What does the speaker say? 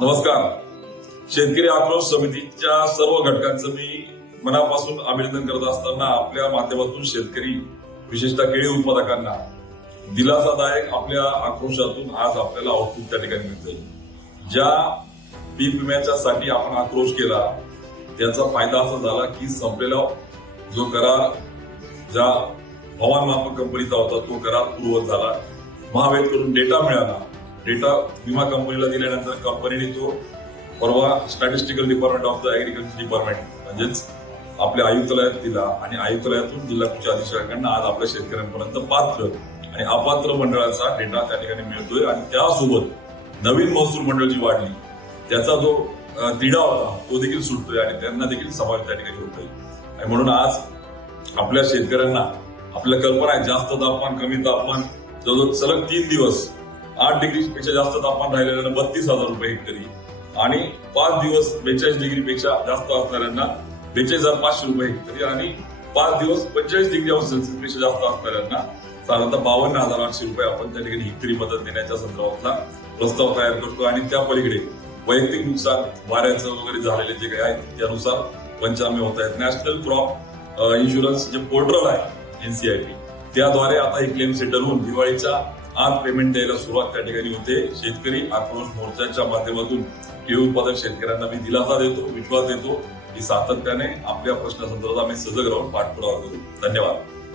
नमस्कार. शेतकरी आक्रोश समितीच्या सर्व घटकांचं मी मनापासून अभिनंदन करत असताना आपल्या माध्यमातून शेतकरी विशेषतः केळी उत्पादकांना दिलासादायक आपल्या आक्रोशातून आज आपल्याला आउटपुट त्या ठिकाणी मिळतंय. ज्या पीक विम्याच्या साठी आपण आक्रोश केला त्याचा फायदा असा झाला की संपलेला जो करार ज्या हवामान मापक कंपनीचा होता तो करार पूर्वत झाला. महावेदकडून डेटा मिळाला. डेटा विमा कंपनीला दिल्यानंतर कंपनीने तो परवा statistical department of the agriculture department म्हणजेच आपल्या आयुक्तालयात दिला आणि आयुक्तालयातून जिल्हा कृषी अधीक्षकांना आज आपल्या शेतकऱ्यांपर्यंत पात्र आणि अपात्र मंडळाचा डेटा त्या ठिकाणी मिळतोय आणि त्यासोबत नवीन महसूल मंडळ जी वाढली त्याचा जो तिढा होता तो देखील सुटतोय आणि त्यांना देखील समाज त्या ठिकाणी होतोय. आणि म्हणून आज आपल्या शेतकऱ्यांना आपल्या कल्पना आहे जास्त तापमान कमी तापमान जवळजवळ सलग तीन दिवस आठ डिग्री पेक्षा जास्त तापमान राहिलेल्यांना बत्तीस हजार रुपये हेक्टरी आणि पाच दिवस बेचाळीस डिग्री पेक्षा जास्त असणाऱ्यांना बेचाळीस हजार पाचशे रुपये हेक्टरी आणि पाच दिवस पंचेचाळीस डिग्री सेल्सिअसपेक्षा जास्त असणाऱ्यांना साधारणतः बावन्न हजार आठशे रुपये आपण त्या ठिकाणी हेक्टरी मदत देण्याच्या संदर्भातला प्रस्ताव तयार करतो. आणि त्या पलीकडे वैयक्तिक नुकसान वाऱ्याचं वगैरे झालेले जे काही आहेत त्यानुसार पंचामे होत आहेत. नॅशनल क्रॉप इन्शुरन्स जे पोर्टल आहे एनसीआयपी त्याद्वारे आता हे क्लेम सेटल होऊन दिवाळीच्या आज पेमेंट द्यायला सुरुवात त्या ठिकाणी होते. शेतकरी आक्रोश मोर्चाच्या माध्यमातून केळी उत्पादक शेतकऱ्यांना मी दिलासा देतो विश्वास देतो की सातत्याने आपल्या प्रश्नासंदर्भात आम्ही सजग राहून पाठपुरावा करू. धन्यवाद.